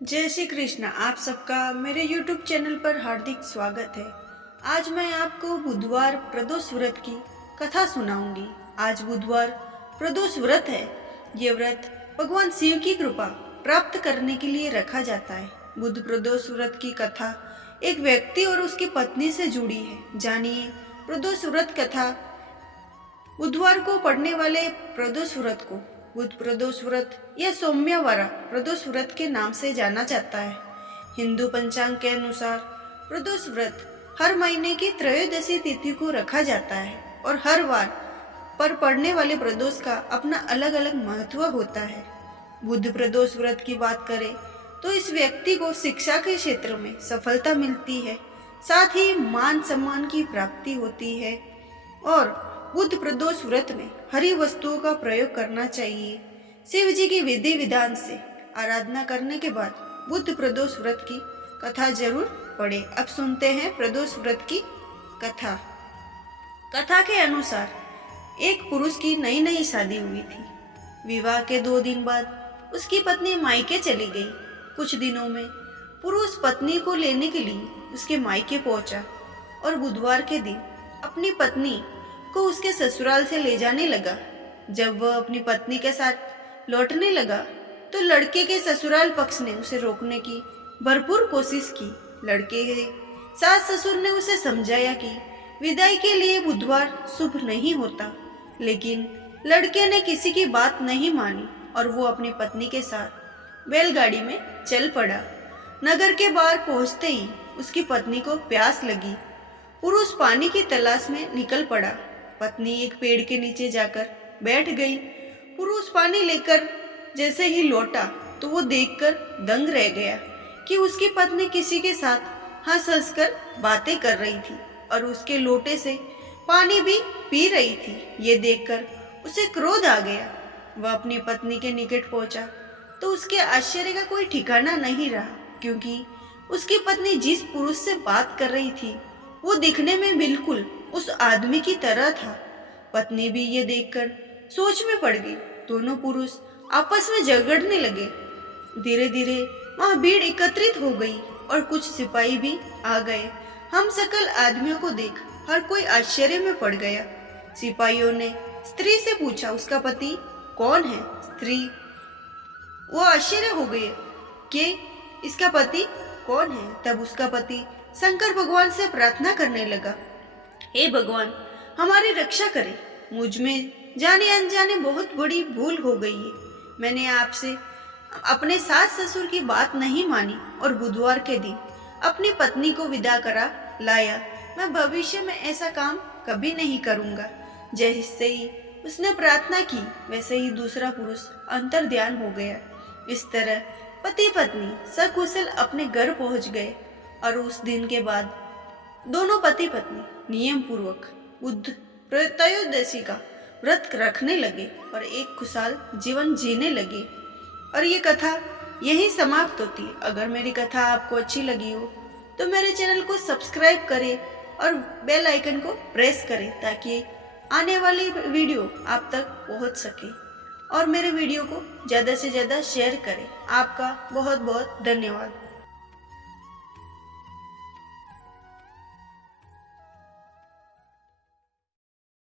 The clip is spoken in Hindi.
जय श्री कृष्ण। आप सबका मेरे YouTube चैनल पर हार्दिक स्वागत है। आज मैं आपको बुधवार प्रदोष व्रत की कथा सुनाऊंगी। आज बुधवार प्रदोष व्रत है। ये व्रत भगवान शिव की कृपा प्राप्त करने के लिए रखा जाता है। बुध प्रदोष व्रत की कथा एक व्यक्ति और उसकी पत्नी से जुड़ी है। जानिए प्रदोष व्रत कथा। बुधवार को पड़ने वाले प्रदोष व्रत को बुध प्रदोष व्रत या सोमवार प्रदोष व्रत के नाम से जाना जाता है। हिंदू पंचांग के अनुसार प्रदोष व्रत हर महीने की त्रयोदशी तिथि को रखा जाता है और हर वार पर पड़ने वाले प्रदोष का अपना अलग अलग महत्व होता है। बुध प्रदोष व्रत की बात करें तो इस व्यक्ति को शिक्षा के क्षेत्र में सफलता मिलती है, साथ ही मान सम्मान की प्राप्ति होती है। और बुध प्रदोष व्रत में हरी वस्तुओं का प्रयोग करना चाहिए। शिव जी की विधि विधान से आराधना करने के बाद बुध प्रदोष व्रत की कथा जरूर पढ़े। अब सुनते हैं प्रदोष व्रत की कथा। कथा के अनुसार एक पुरुष की नई नई शादी हुई थी। विवाह के 2 दिन बाद उसकी पत्नी मायके चली गई। कुछ दिनों में पुरुष पत्नी को लेने के लिए उसके मायके पहुंचा और बुधवार के दिन अपनी पत्नी को उसके ससुराल से ले जाने लगा। जब वह अपनी पत्नी के साथ लौटने लगा तो लड़के के ससुराल पक्ष ने उसे रोकने की भरपूर कोशिश की। लड़के के सास ससुर ने उसे समझाया कि विदाई के लिए बुधवार शुभ नहीं होता, लेकिन लड़के ने किसी की बात नहीं मानी और वो अपनी पत्नी के साथ बैलगाड़ी में चल पड़ा। नगर के बाहर पहुंचते ही उसकी पत्नी को प्यास लगी। पुरुष पानी की तलाश में निकल पड़ा। पत्नी एक पेड़ के नीचे जाकर बैठ गई। पुरुष पानी लेकर जैसे ही लौटा तो वो देखकर दंग रह गया कि उसकी पत्नी किसी के साथ हंस हंस कर बातें कर रही थी और उसके लोटे से पानी भी पी रही थी। ये देखकर उसे क्रोध आ गया। वह अपनी पत्नी के निकट पहुंचा तो उसके आश्चर्य का कोई ठिकाना नहीं रहा, क्योंकि उसकी पत्नी जिस पुरुष से बात कर रही थी वो दिखने में बिल्कुल उस आदमी की तरह था। पत्नी भी ये देखकर सोच में पड़ गई। दोनों पुरुष आपस में झगड़ने लगे। धीरे धीरे वहां भीड़ एकत्रित हो गई और कुछ सिपाही भी आ गए। हम सकल आदमियों को देख हर कोई आश्चर्य में पड़ गया। सिपाहियों ने स्त्री से पूछा, उसका पति कौन है? स्त्री वो आश्चर्य हो गए कि इसका पति कौन है। तब उसका पति शंकर भगवान से प्रार्थना करने लगा, हे भगवान, हमारी रक्षा करें। मुझ में जाने अनजाने बहुत बड़ी भूल हो गई है। मैंने आपसे अपने सास ससुर की बात नहीं मानी और बुधवार के दिन अपनी पत्नी को विदा करा लाया। मैं भविष्य में ऐसा काम कभी नहीं करूंगा। जैसे ही उसने प्रार्थना की वैसे ही दूसरा पुरुष अंतर्ध्यान हो गया। इस तरह पति पत्नी सकुशल अपने घर पहुंच गए और उस दिन के बाद दोनों पति पत्नी नियम पूर्वक बुध त्रयोदशी का व्रत रखने लगे और एक खुशहाल जीवन जीने लगे। और ये कथा यहीं समाप्त होती है। अगर मेरी कथा आपको अच्छी लगी हो तो मेरे चैनल को सब्सक्राइब करें और बेल आइकन को प्रेस करें ताकि आने वाली वीडियो आप तक पहुंच सके। और मेरे वीडियो को ज़्यादा से ज़्यादा शेयर करें। आपका बहुत बहुत धन्यवाद।